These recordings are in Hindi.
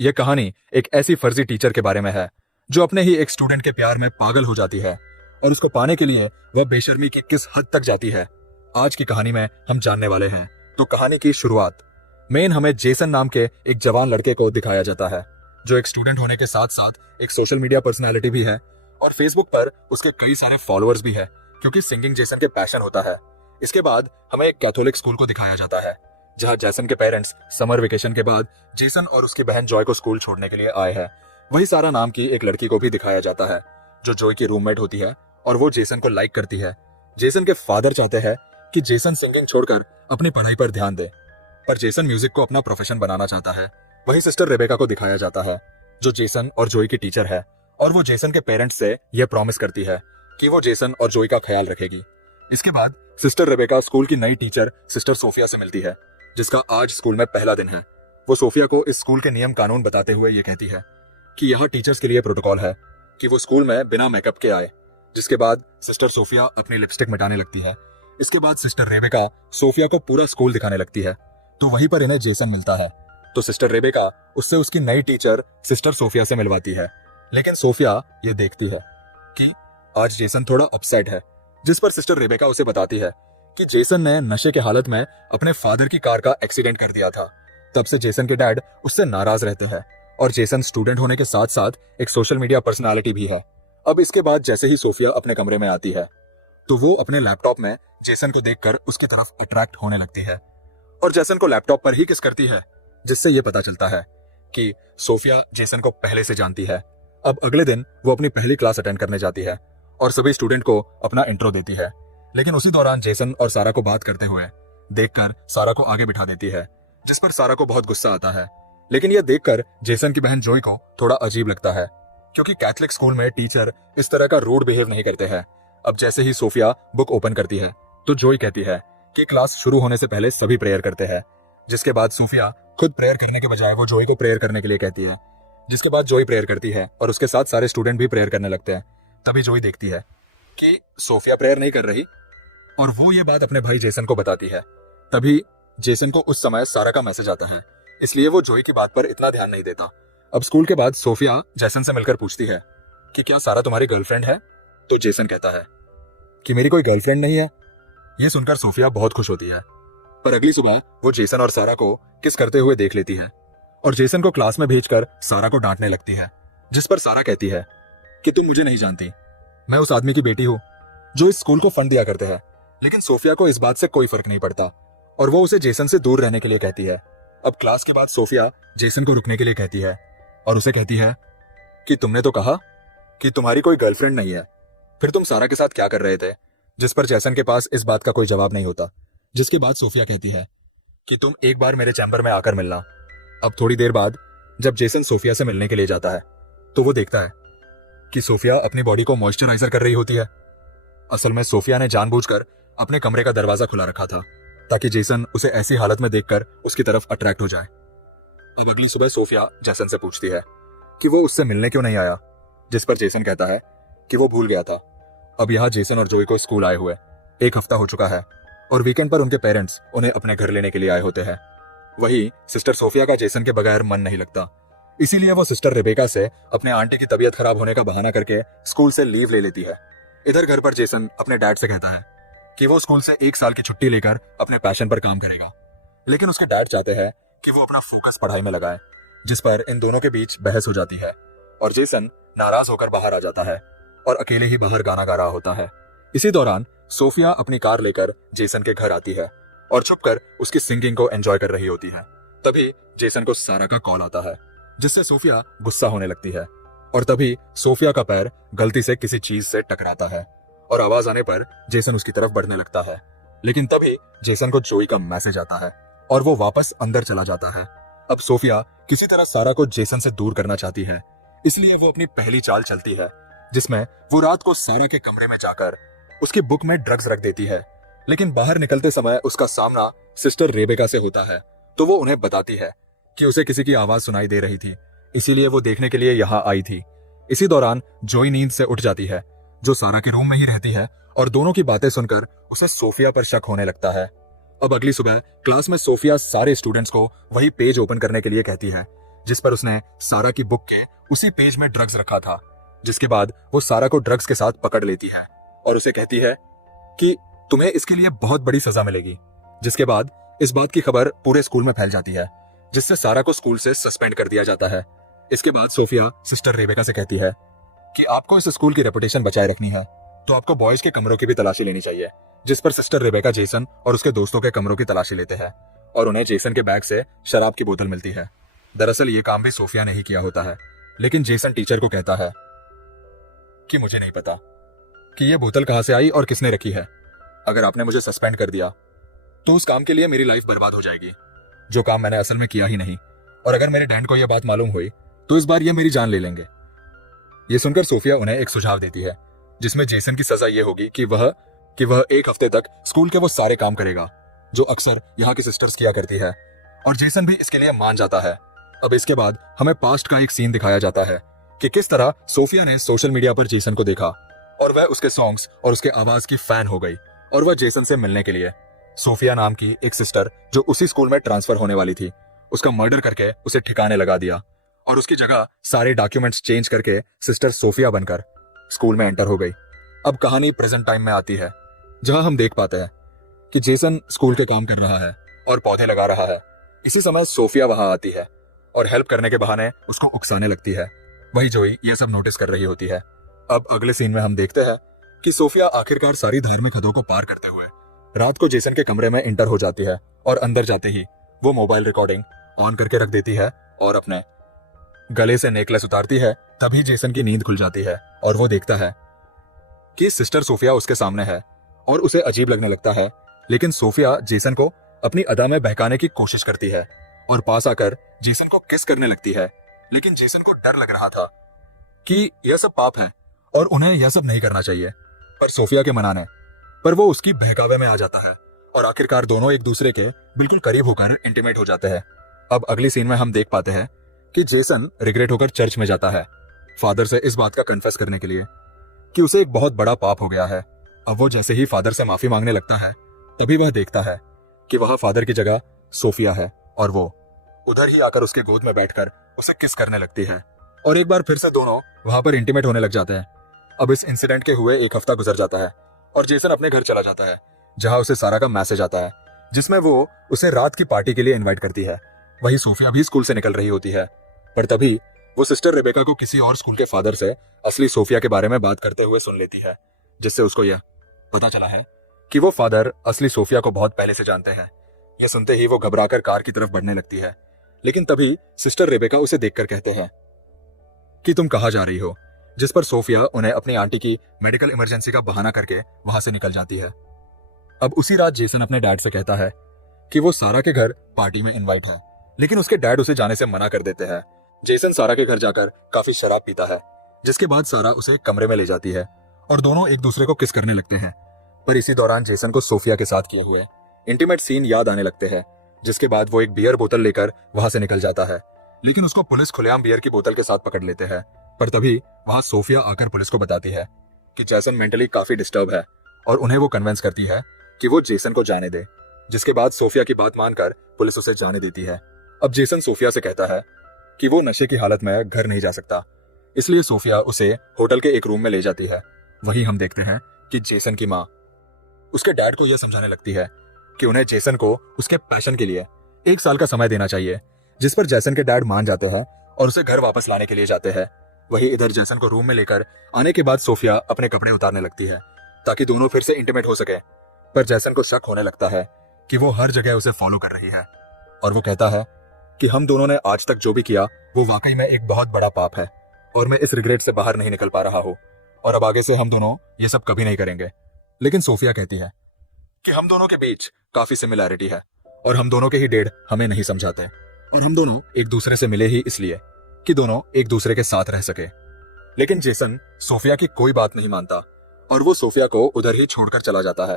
यह कहानी एक ऐसी फर्जी टीचर के बारे में है जो अपने ही एक स्टूडेंट के प्यार में पागल हो जाती है और उसको पाने के लिए वह बेशर्मी की किस हद तक जाती है। आज की कहानी में हम जानने वाले हैं। तो कहानी की शुरुआत मेन हमें जेसन नाम के एक जवान लड़के को दिखाया जाता है जो एक स्टूडेंट होने के साथ साथ एक सोशल मीडिया पर्सनैलिटी भी है और फेसबुक पर उसके कई सारे फॉलोअर्स भी है क्योंकि सिंगिंग जेसन के पैशन होता है। इसके बाद हमें एक कैथोलिक स्कूल को दिखाया जाता है जहां जेसन के पेरेंट्स समर वेकेशन के बाद जेसन और उसकी बहन जॉय को स्कूल छोड़ने के लिए आए हैं। वही सारा नाम की एक लड़की को भी दिखाया जाता है जो जॉय की रूममेट होती है और वो जेसन को लाइक करती है। जेसन के फादर चाहते हैं कि जेसन सिंगिंग छोड़कर अपनी पढ़ाई पर ध्यान दे, पर जेसन म्यूजिक को अपना प्रोफेशन बनाना चाहता है। वही सिस्टर रेबेका को दिखाया जाता है जो जेसन और जॉय की टीचर है और वो जेसन के पेरेंट्स से यह प्रॉमिस करती है कि वो जेसन और जॉय का ख्याल रखेगी। इसके बाद सिस्टर रेबेका स्कूल की नई टीचर सिस्टर सोफिया से मिलती है जिसका आज स्कूल में पहला दिन है। वो सोफिया को इस स्कूल के नियम कानून बताते हुए ये कहती है कि यहाँ टीचर्स के लिए प्रोटोकॉल है कि वो स्कूल में बिना मेकअप के आए। जिसके बाद सिस्टर सोफिया अपनी लिपस्टिक मिटाने लगती है। इसके बाद सिस्टर रेबेका सोफिया को पूरा स्कूल दिखाने लगती है तो वहीं पर इन्हें जेसन मिलता है। तो सिस्टर रेबेका उससे उसकी नई टीचर सिस्टर सोफिया से मिलवाती है, लेकिन सोफिया ये देखती है कि आज जेसन थोड़ा अपसेट है, जिस पर सिस्टर रेबेका उसे बताती है कि जेसन ने नशे के हालत में अपने फादर की कार का एक्सीडेंट कर दिया था। तब से जेसन के डैड उससे नाराज रहते हैं और जेसन स्टूडेंट होने के साथ साथ एक सोशल मीडिया पर्सनालिटी भी है। अब इसके बाद जैसे ही सोफिया अपने कमरे में आती है तो वो अपने लैपटॉप में जेसन को देखकर उसकी तरफ अट्रैक्ट होने लगती है और जेसन को लैपटॉप पर ही किस करती है, जिससे ये पता चलता है कि सोफिया जेसन को पहले से जानती है। अब अगले दिन वो अपनी पहली क्लास अटेंड करने जाती है और सभी स्टूडेंट को अपना इंट्रो देती है, लेकिन उसी दौरान जेसन और सारा को बात करते हुए देखकर सारा को आगे बिठा देती है, जिस पर सारा को बहुत गुस्सा आता है। लेकिन यह देखकर जेसन की बहन जॉय को थोड़ा अजीब लगता है क्योंकि कैथलिक स्कूल में टीचर इस तरह का रूड बिहेव नहीं करते हैं। अब जैसे ही सोफिया बुक ओपन करती है तो जॉय कहती है कि क्लास शुरू होने से पहले सभी प्रेयर करते हैं। जिसके बाद सोफिया खुद प्रेयर करने के बजाय वो जॉय को प्रेयर करने के लिए कहती है। जिसके बाद जॉय प्रेयर करती है और उसके साथ सारे स्टूडेंट भी प्रेयर करने लगते हैं। तभी जॉय देखती है कि सोफिया प्रेयर नहीं कर रही और वो ये बात अपने भाई जेसन को बताती है। तभी जेसन को उस समय सारा का मैसेज आता है, इसलिए वो जॉय की बात पर इतना ध्यान नहीं देता। अब स्कूल के बाद सोफिया जेसन से मिलकर पूछती है कि क्या सारा तुम्हारी गर्लफ्रेंड है? तो जेसन कहता है कि मेरी कोई गर्लफ्रेंड नहीं है। ये सुनकर सोफिया बहुत खुश होती है, पर अगली सुबह वो जेसन और सारा को किस करते हुए देख लेती है और जेसन को क्लास में भेजकर सारा को डांटने लगती है। जिस पर सारा कहती है कि तुम मुझे नहीं जानती, मैं उस आदमी की बेटी हूं जो इस स्कूल को फंड दिया करते हैं। लेकिन सोफिया को इस बात से कोई फर्क नहीं पड़ता और वो उसे जेसन से दूर रहने के लिए कहती है। अब क्लास के बाद सोफिया जेसन को रुकने के लिए कहती है और उसे कहती है कि तुमने तो कहा कि तुम्हारी कोई गर्लफ्रेंड नहीं है, फिर तुम सारा के साथ क्या कर रहे थे? जिस पर जेसन के पास इस बात का कोई जवाब नहीं होता। जिसके बाद सोफिया कहती है कि तुम एक बार मेरे चैम्बर में आकर मिलना। अब थोड़ी देर बाद जब जेसन सोफिया से मिलने के लिए जाता है तो वो देखता है कि सोफिया अपनी बॉडी को मॉइस्चराइजर कर रही होती है। असल में सोफिया ने जानबूझकर अपने कमरे का दरवाजा खुला रखा था ताकि जेसन उसे ऐसी हालत में देखकर उसकी तरफ अट्रैक्ट हो जाए। अब अगली सुबह सोफिया जेसन से पूछती है कि वो उससे मिलने क्यों नहीं आया, जिस पर जेसन कहता है कि वो भूल गया था। अब यहाँ जेसन और जॉय को स्कूल आए हुए 1 हफ्ता हो चुका है और वीकेंड पर उनके पेरेंट्स उन्हें अपने घर लेने के लिए आए होते हैं। वही सिस्टर सोफिया का जेसन के बगैर मन नहीं लगता, इसीलिए वो सिस्टर रेबेका से अपने आंटी की तबीयत खराब होने का बहाना करके स्कूल से लीव ले लेती है। इधर घर पर जेसन अपने डैड से कहता है कि वो स्कूल से 1 साल की छुट्टी लेकर अपने पैशन पर काम करेगा, लेकिन उसके डैड चाहते हैं कि वो अपना फोकस पढ़ाई में लगाए। जिस पर इन दोनों के बीच बहस हो जाती है और जेसन नाराज होकर बाहर आ जाता है और अकेले ही बाहर गाना गा रहा होता है। इसी दौरान सोफिया अपनी कार लेकर जेसन के घर आती है और छुपकर उसकी सिंगिंग को एंजॉय कर रही होती है। तभी जेसन को सारा का कॉल आता है, जिससे सोफिया गुस्सा होने लगती है और तभी सोफिया का पैर गलती से किसी चीज से टकराता है और आवाज आने पर जेसन उसकी तरफ बढ़ने लगता है। लेकिन तभी जेसन को जॉय का मैसेज आता है और वो वापस अंदर चला जाता है। अब सोफिया किसी तरह सारा को जेसन से दूर करना चाहती है, इसलिए वो अपनी पहली चाल चलती है जिसमें वो रात को सारा के कमरे में जाकर उसकी बुक में ड्रग्स रख देती है। लेकिन बाहर निकलते समय उसका सामना सिस्टर रेबेका से होता है तो वो उन्हें बताती है कि उसे किसी की आवाज सुनाई दे रही थी, इसीलिए वो देखने के लिए यहाँ आई थी। इसी दौरान जॉय नींद से उठ जाती है जो सारा के रूम में ही रहती है और दोनों की बातें सुनकर उसे सोफिया पर शक होने लगता है। अब अगली सुबह क्लास में सोफिया सारे स्टूडेंट्स को वही पेज ओपन करने के लिए कहती है जिस पर उसने सारा की बुक के उसी पेज में ड्रग्स रखा था। जिसके बाद वो सारा को ड्रग्स के साथ पकड़ लेती है और उसे कहती है कि तुम्हें इसके लिए बहुत बड़ी सजा मिलेगी। जिसके बाद इस बात की खबर पूरे स्कूल में फैल जाती है, जिससे सारा को स्कूल से सस्पेंड कर दिया जाता है। इसके बाद सोफिया सिस्टर रेबेका से कहती है कि आपको इस स्कूल की रेपुटेशन बचाए रखनी है तो आपको बॉयज के कमरों की भी तलाशी लेनी चाहिए। जिस पर सिस्टर रेबेका जेसन और उसके दोस्तों के कमरों की तलाशी लेते हैं और उन्हें जेसन के बैग से शराब की बोतल मिलती है। दरअसल ये काम भी सोफिया ने ही किया होता है, लेकिन जेसन टीचर को कहता है कि मुझे नहीं पता कि ये बोतल कहां से आई और किसने रखी है। अगर आपने मुझे सस्पेंड कर दिया तो उस काम के लिए मेरी लाइफ बर्बाद हो जाएगी, जो काम मैंने असल में किया ही नहीं। और अगर मेरे डैड को यह बात मालूम हुई तो इस बार ये मेरी जान ले लेंगे। ये सुनकर सोफिया उन्हें एक सुझाव देती है, जिसमें जेसन की सजा ये होगी कि वह 1 हफ्ते तक स्कूल के वो सारे काम करेगा जो अक्सर यहाँ की सिस्टर्स किया करती है। और जेसन भी इसके लिए मान जाता है। अब इसके बाद हमें पास्ट का एक सीन दिखाया जाता है कि किस तरह सोफिया ने सोशल मीडिया पर जेसन को देखा और वह उसके सॉन्ग्स और उसके आवाज की फैन हो गई और वह जेसन से मिलने के लिए सोफिया नाम की एक सिस्टर जो उसी स्कूल में ट्रांसफर होने वाली थी, उसका मर्डर करके उसे ठिकाने लगा दिया और उसकी जगह सारे डॉक्यूमेंट्स चेंज करके सिस्टर सोफिया बनकर स्कूल में एंटर हो गई। अब कहानी प्रेजेंट टाइम में आती है, जहां हम देख पाते हैं कि जेसन स्कूल के काम कर रहा है और पौधे लगा रहा है। इसी समय सोफिया वहां आती है और हेल्प करने के बहाने उसको उकसाने लगती है। वही जोई यह सब नोटिस कर रही होती है। अब अगले सीन में हम देखते हैं कि सोफिया आखिरकार सारी धार्मिक हदों को पार करते हुए रात को जेसन के कमरे में एंटर हो जाती है और अंदर जाते ही वो मोबाइल रिकॉर्डिंग ऑन करके रख देती है और अपने गले से नेकलेस उतारती है। तभी जेसन की नींद खुल जाती है और वो देखता है कि सिस्टर सोफिया उसके सामने है और उसे अजीब लगने लगता है। लेकिन सोफिया जेसन को अपनी अदा में बहकाने की कोशिश करती है और पास आकर जेसन को किस करने लगती है। लेकिन जेसन को डर लग रहा था कि यह सब पाप है और उन्हें यह सब नहीं करना चाहिए, पर सोफिया के मनाने पर वो उसकी बहकावे में आ जाता है और आखिरकार दोनों एक दूसरे के बिल्कुल करीब होकर इंटीमेट हो जाते हैं। अब अगली सीन में हम देख पाते हैं कि जेसन रिग्रेट होकर चर्च में जाता है फादर से इस बात का कन्फेस करने के लिए कि उसे एक बहुत बड़ा पाप हो गया है। अब वो जैसे ही फादर से माफी मांगने लगता है तभी वह देखता है कि वह फादर की जगह सोफिया है और वो उधर ही आकर उसके गोद में बैठकर उसे किस करने लगती है और एक बार फिर से दोनों वहां पर इंटीमेट होने लग जाते हैं। अब इस इंसिडेंट के हुए 1 हफ्ता गुजर जाता है और जेसन अपने घर चला जाता है, जहां उसे सारा का मैसेज आता है जिसमें वो उसे रात की पार्टी के लिए इनवाइट करती है। वही सोफिया भी स्कूल से निकल रही होती है, पर तभी वो सिस्टर रेबेका को किसी और स्कूल के फादर से असली सोफिया के बारे में बात करते हुए सुन लेती है, जिससे उसको यह पता चला है कि वो फादर असली सोफिया को बहुत पहले से जानते हैं। यह सुनते ही वो घबराकर कार की तरफ बढ़ने लगती है, लेकिन तभी सिस्टर रेबेका उसे देखकर कहते हैं कि तुम कहाँ जा रही हो, जिस पर सोफिया उन्हें अपनी आंटी की मेडिकल इमरजेंसी का बहाना करके वहां से निकल जाती है। अब उसी रात जेसन अपने डैड से कहता है कि वो सारा के घर पार्टी में इनवाइट है, लेकिन उसके डैड उसे जाने से मना कर देते हैं। जेसन सारा के घर जाकर काफी शराब पीता है, जिसके बाद सारा उसे एक कमरे में ले जाती है और दोनों एक दूसरे को किस करने लगते हैं। पर इसी दौरान जेसन को सोफिया के साथ किए हुए इंटीमेट सीन याद आने लगते हैं, जिसके बाद वो एक बियर बोतल लेकर वहां से निकल जाता है, लेकिन उसको पुलिस खुलेआम बियर की बोतल के साथ पकड़ लेते हैं। पर तभी वहां सोफिया आकर पुलिस को बताती है कि जेसन मेंटली काफी डिस्टर्ब है और उन्हें वो कन्विंस करती है कि वो जेसन को जाने दे, जिसके बाद सोफिया की बात मानकर पुलिस उसे जाने देती है। अब जेसन सोफिया से कहता है कि वो नशे की हालत में घर नहीं जा सकता, इसलिए सोफिया उसे होटल के एक रूम में ले जाती है। वहीं हम देखते हैं कि जेसन की माँ उसके डैड को यह समझाने लगती है कि उन्हें जेसन को उसके पैशन के लिए 1 साल का समय देना चाहिए, जिस पर जेसन के डैड मान जाते हैं और उसे घर वापस लाने के लिए जाते हैं। वही इधर जेसन को रूम में लेकर आने के बाद सोफिया अपने कपड़े उतारने लगती है ताकि दोनों फिर से इंटीमेट हो सके, पर जेसन को शक होने लगता है कि वो हर जगह उसे फॉलो कर रही है और वो कहता है कि हम दोनों ने आज तक जो भी किया वो वाकई में एक बहुत बड़ा पाप है और मैं इस रिग्रेट से बाहर नहीं निकल पा रहा हूँ और अब आगे से हम दोनों ये सब कभी नहीं करेंगे। लेकिन सोफिया कहती है कि हम दोनों के बीच काफी सिमिलैरिटी है और हम दोनों के ही डेड हमें नहीं समझाते और हम दोनों एक दूसरे से मिले ही इसलिए कि दोनों एक दूसरे के साथ रह सके। लेकिन जेसन सोफिया की कोई बात नहीं मानता और वो सोफिया को उधर ही छोड़कर चला जाता है,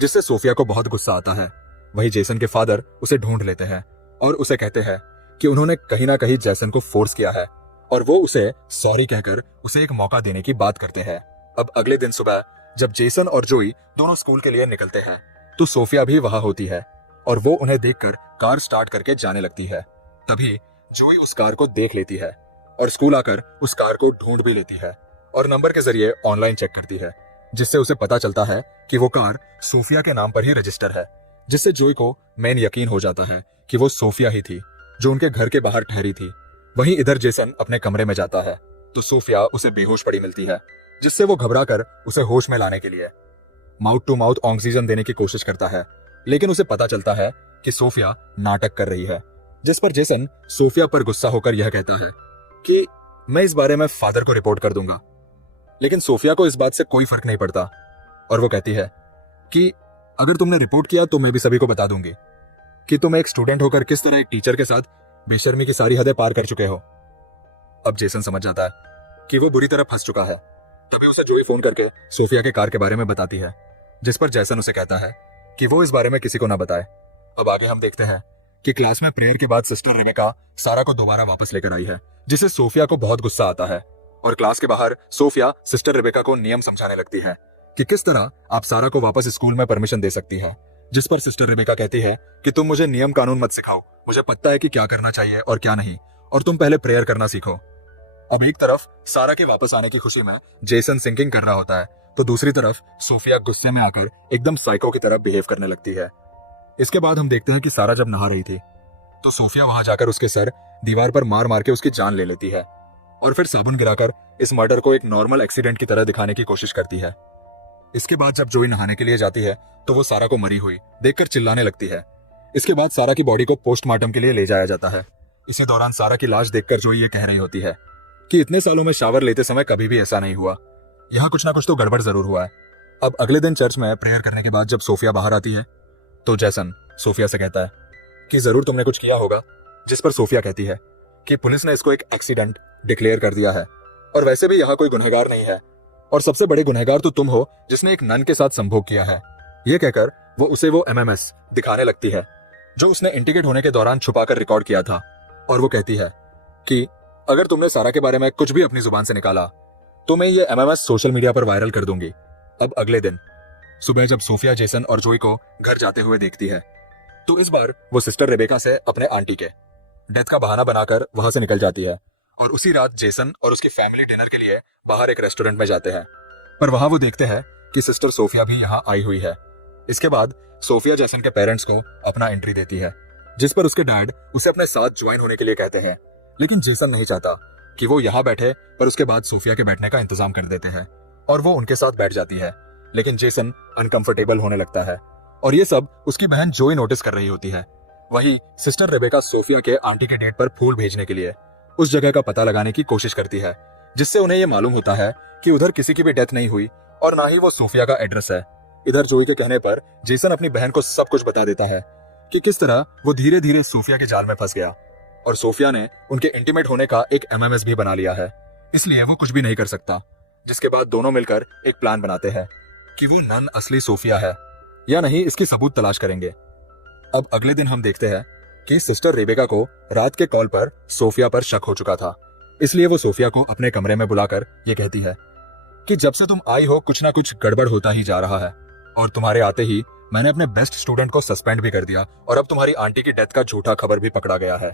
जिससे सोफिया को बहुत गुस्सा आता है। वही जेसन के फादर उसे ढूंढ लेते हैं और उसे कहते हैं कि उन्होंने कहीं ना कहीं जेसन को फोर्स किया है और वो उसे सॉरी कहकर उसे एक मौका देने की बात करते हैं। अब अगले दिन सुबह जब जेसन और जोई दोनों स्कूल के लिए निकलते हैं तो सोफिया भी वहां होती है और वो उन्हें देखकर कार स्टार्ट करके जाने लगती है। तभी जोई उस कार को देख लेती है और स्कूल आकर उस कार को ढूंढ भी लेती है और नंबर के जरिए ऑनलाइन चेक करती है, जिससे उसे पता चलता है कि वो कार सोफिया के नाम पर ही रजिस्टर है। जिससे जोई को मेन यकीन हो जाता है कि वो सोफिया ही थी जो उनके घर के बाहर ठहरी थी। वहीं इधर जेसन अपने कमरे में जाता है तो सोफिया उसे बेहोश पड़ी मिलती है, जिससे वो घबरा कर उसे होश में लाने के लिए माउथ टू माउथ ऑक्सीजन देने की कोशिश करता है, लेकिन उसे पता चलता है कि सोफिया नाटक कर रही है। जिस पर जेसन सोफिया पर गुस्सा होकर यह कहता है कि मैं इस बारे में फादर को रिपोर्ट कर दूंगा। लेकिन सोफिया को इस बात से कोई फर्क नहीं पड़ता और वो कहती है कि अगर तुमने रिपोर्ट किया तो मैं भी सभी को बता दूंगी कि तुम एक स्टूडेंट होकर किस तरह एक टीचर के साथ बेशर्मी की सारी हदें पार कर चुके हो। अब जेसन समझ जाता है कि वो बुरी तरह फंस चुका है। तभी उसे जोई फोन करके सोफिया के कार के बारे में बताती है, जिस पर जेसन उसे कहता है कि वो इस बारे में किसी को ना बताए। अब आगे हम देखते हैं कि क्लास में प्रेयर के बाद सिस्टर रेबेका सारा को दोबारा वापस लेकर आई है, जिससे सोफिया को बहुत गुस्सा आता है और क्लास के बाहर सोफिया सिस्टर रेबेका को नियम समझाने लगती है कि किस तरह आप सारा को वापस स्कूल में परमिशन दे सकती है। जिस पर सिस्टर रेबेका कहती है कि तुम मुझे नियम कानून मत सिखाओ, मुझे पता है कि क्या करना चाहिए और क्या नहीं, और तुम पहले प्रेयर करना सीखो। अब एक तरफ सारा के वापस आने की खुशी में जेसन सिंकिंग कर रहा होता है, तो दूसरी तरफ सोफिया गुस्से में आकर एकदम साइको की तरह बिहेव करने लगती है। इसके बाद हम देखते हैं कि सारा जब नहा रही थी तो सोफिया वहां जाकर उसके सर दीवार पर मार मार के उसकी जान ले लेती है और फिर साबुन गिराकर इस मर्डर को एक नॉर्मल एक्सीडेंट की तरह दिखाने की कोशिश करती है। इसके बाद जब जोई नहाने के लिए जाती है तो वो सारा को मरी हुई देखकर चिल्लाने लगती है। इसके बाद सारा की बॉडी को पोस्टमार्टम के लिए ले जाया जाता है। इसी दौरान सारा की लाश देखकर जोई ये कह रही होती है कि इतने सालों में शावर लेते समय कभी भी ऐसा नहीं हुआ, यहाँ कुछ ना कुछ तो गड़बड़ जरूर हुआ है। अब अगले दिन चर्च में प्रेयर करने के बाद जब सोफिया बाहर आती है तो जेसन सोफिया से कहता है कि जरूर तुमने कुछ किया होगा, जिस पर सोफिया कहती है कि पुलिस ने इसको एक एक्सीडेंट डिक्लेयर कर दिया है और वैसे भी यहाँ कोई गुनहगार नहीं है और सबसे बड़े गुनहगार तो तुम हो जिसने एक नन के साथ संभोग किया है। ये कहकर वो उसे वो एमएमएस दिखाने लगती है जो उसने इंटीग्रेट होने के दौरान छुपाकर रिकॉर्ड किया था और वो कहती है कि अगर तुमने सारा के बारे में कुछ भी अपनी जुबान से निकाला तो मैं ये एमएमएस सोशल मीडिया पर वायरल कर दूंगी। अब अगले दिन सुबह जब सोफिया जेसन और जोई को घर जाते हुए देखती है तो इस बार वो सिस्टर रेबेका से अपने आंटी के डेथ का बहाना बनाकर वहां से निकल जाती है और उसी रात जेसन और उसकी फैमिली डिनर के लिए बाहर एक रेस्टोरेंट में जाते हैं, पर वहां वो देखते हैं कि सिस्टर सोफिया भी यहाँ आई हुई है। इसके बाद सोफिया जेसन के पेरेंट्स को अपना एंट्री देती है, जिस पर उसके डैड उसे अपने साथ ज्वाइन होने के लिए कहते हैं, लेकिन जेसन नहीं चाहता कि वो यहाँ बैठे, पर उसके बाद सोफिया के बैठने का इंतजाम कर देते हैं और वो उनके साथ बैठ जाती है। लेकिन जेसन अनकंफर्टेबल होने लगता है और ये सब उसकी बहन जोई नोटिस कर रही होती है। वहीं सिस्टर रेबेका सोफिया के आंटी के डेट पर फूल भेजने के लिए उस जगह का पता लगाने की कोशिश करती है, जिससे उन्हें यह मालूम होता है कि उधर किसी की भी डेथ नहीं हुई और ना ही वो सोफिया का एड्रेस है। इधर जोई के कहने पर जेसन अपनी बहन को सब कुछ बता देता है कि किस तरह वो धीरे धीरे सोफिया के जाल में फंस गया और सोफिया ने उनके इंटीमेट होने का एक एमएमएस भी बना लिया है, इसलिए वो कुछ भी नहीं कर सकता। जिसके बाद दोनों मिलकर एक प्लान बनाते हैं कि वो नन असली सोफिया है या नहीं, इसकी सबूत तलाश करेंगे। अब अगले दिन हम देखते हैं कि सिस्टर रेबेका को रात के कॉल पर सोफिया पर शक हो चुका था, इसलिए वो सोफिया को अपने कमरे में बुलाकर ये कहती है कि जब से तुम आई हो कुछ ना कुछ गड़बड़ होता ही जा रहा है और तुम्हारे आते ही मैंने अपने बेस्ट स्टूडेंट को सस्पेंड भी कर दिया और अब तुम्हारी आंटी की डेथ का झूठा खबर भी पकड़ा गया है।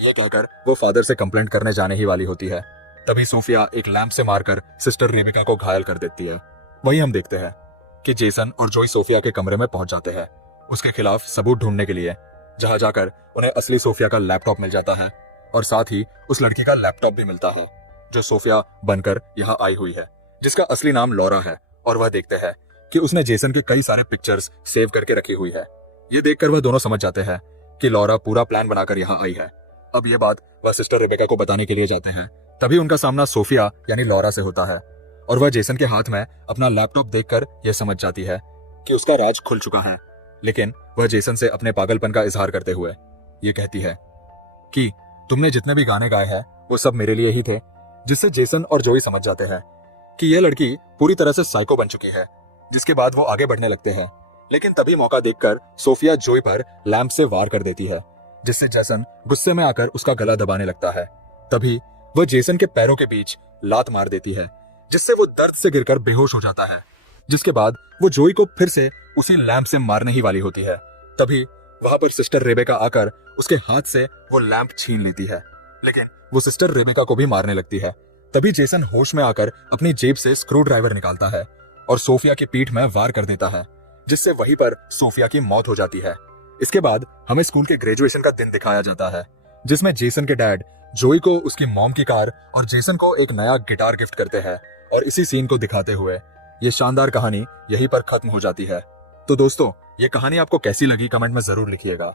ये कहकर वो फादर से कंप्लेंट करने जाने ही वाली होती है, तभी सोफिया एक लैंप से मारकर सिस्टर रेबेका को घायल कर देती है। वहीं हम देखते हैं कि जेसन और जोई सोफिया के कमरे में पहुंच जाते हैं उसके खिलाफ सबूत ढूंढने के लिए, जहां जाकर उन्हें असली सोफिया का लैपटॉप मिल जाता है और साथ ही उस लड़की का लैपटॉप भी मिलता है जो सोफिया बनकर यहाँ आई हुई है, जिसका असली नाम लॉरा है। और वह देखते हैं कि उसने जेसन के कई सारे पिक्चर्स सेव करके रखी हुई है। ये देखकर वह दोनों समझ जाते हैं कि लॉरा पूरा प्लान बनाकर यहाँ आई है। अब ये बात वह सिस्टर रेबेका को बताने के लिए जाते हैं, तभी उनका सामना सोफिया यानी लॉरा से होता है और वह जेसन के हाथ में अपना लैपटॉप देखकर यह समझ जाती है कि उसका राज खुल चुका है। लेकिन वह जेसन से अपने पागलपन का इजहार करते हुए ये कहती है कि तुमने जितने भी गाने गाए हैं वो सब मेरे लिए ही थे, जिससे जेसन और जोई समझ जाते हैं कि यह लड़की पूरी तरह से साइको बन चुकी है। जिसके बाद वो आगे बढ़ने लगते हैं, लेकिन तभी मौका देखकर सोफिया जोई पर लैंप से वार कर देती है, जिससे जेसन गुस्से में आकर उसका गला दबाने लगता है। तभी वह जेसन के पैरों के बीच लात मार देती है, जिससे वो दर्द से गिरकर बेहोश हो जाता है। जिसके बाद वो जोई को फिर से उसी लैंप से मारने ही वाली होती है। तभी वहां पर सिस्टर रेबेका आकर उसके हाथ से वो लैंप छीन लेती है लेकिन वो सिस्टर रेबेका को भी मारने लगती है। तभी जेसन होश में आकर अपनी जेब से स्क्रू ड्राइवर निकालता है और सोफिया की पीठ में वार कर देता है, जिससे वहीं पर सोफिया की मौत हो जाती है। इसके बाद हमें स्कूल के ग्रेजुएशन का दिन दिखाया जाता है, जिसमें जेसन के डैड जोई को उसकी मॉम की कार और जेसन को एक नया गिटार गिफ्ट करते हैं। और इसी सीन को दिखाते हुए ये शानदार कहानी यहीं पर खत्म हो जाती है। तो दोस्तों, ये कहानी आपको कैसी लगी कमेंट में जरूर लिखिएगा।